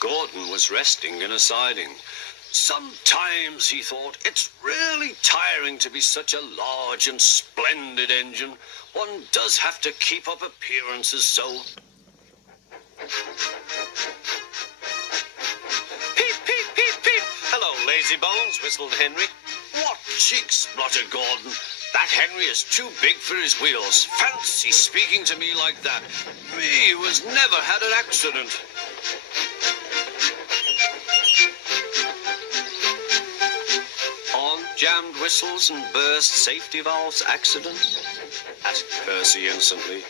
Gordon was resting in a siding. Sometimes, he thought, it's really tiring to be such a large and splendid engine. One does have to keep up appearances, so... Peep, peep, peep, peep! Hello, lazybones, whistled Henry. What cheeks, spluttered Gordon. That Henry is too big for his wheels. Fancy speaking to me like that. Me, who has never had an accident. Jammed whistles and burst safety valves accidents? Asked Percy innocently.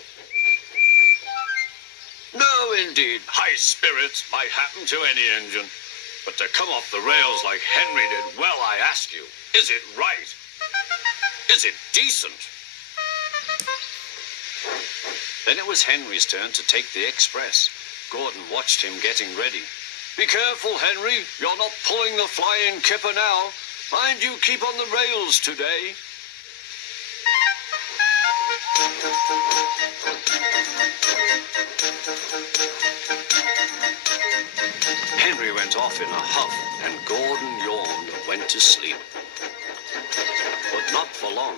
No, indeed. High spirits might happen to any engine. But to come off the rails like Henry did, well, I ask you, is it right? Is it decent? Then it was Henry's turn to take the express. Gordon watched him getting ready. Be careful, Henry. You're not pulling the flying kipper now. Mind you keep on the rails today. Henry went off in a huff, and Gordon yawned and went to sleep. But not for long.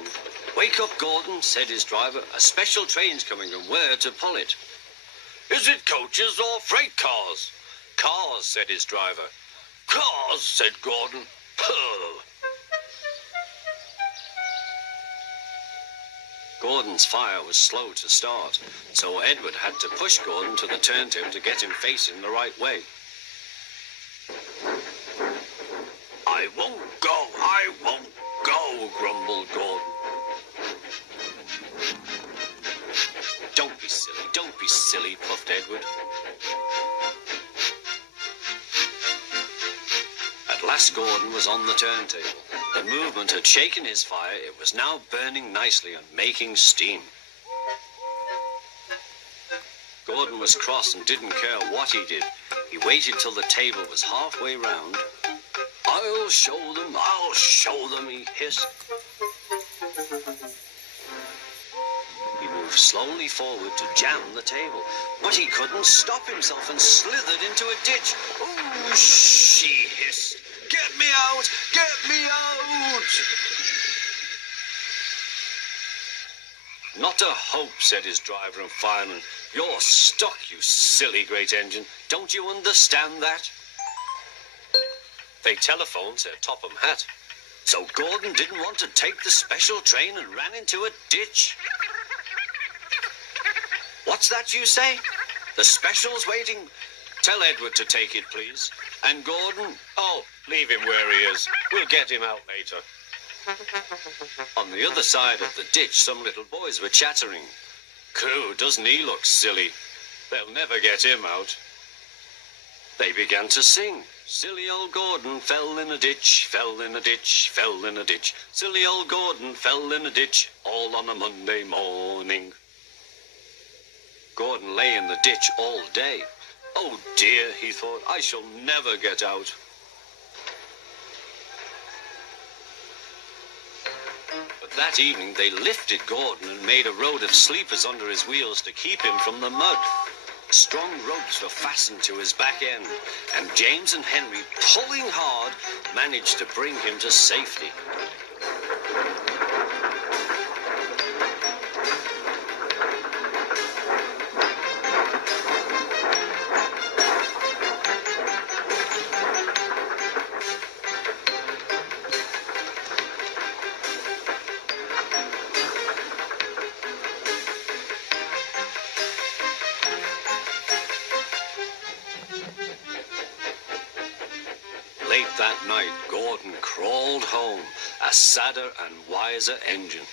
Wake up, Gordon, said his driver. A special train's coming, and where to pull it? Is it coaches or freight cars? Cars, said his driver. Cars, said Gordon. Puh. Gordon's fire was slow to start, so Edward had to push Gordon to the turntable to get him facing the right way. I won't go, grumbled Gordon. Don't be silly, puffed Edward. At last Gordon was on the turntable. The movement had shaken his fire. It was now burning nicely and making steam. Gordon was cross and didn't care what he did. He waited till the table was halfway round. I'll show them, he hissed. He moved slowly forward to jam the table, but he couldn't stop himself and slithered into a ditch. Ooh, she hissed. Get me out! Get me out! Not a hope, said his driver and fireman. You're stuck, you silly great engine. Don't you understand that? They telephoned, said Topham Hatt. So Gordon didn't want to take the special train and ran into a ditch. What's that you say? The special's waiting. Tell Edward to take it, please. And Gordon? Oh, leave him where he is. We'll get him out later. On the other side of the ditch, some little boys were chattering. Coo, doesn't he look silly? They'll never get him out. They began to sing. Silly old Gordon fell in a ditch, fell in a ditch, fell in a ditch. Silly old Gordon fell in a ditch, all on a Monday morning. Gordon lay in the ditch all day. Oh dear, he thought, I shall never get out. But that evening they lifted Gordon and made a road of sleepers under his wheels to keep him from the mud. Strong ropes were fastened to his back end, and James and Henry, pulling hard, managed to bring him to safety. Late that night, Gordon crawled home, a sadder and wiser engine.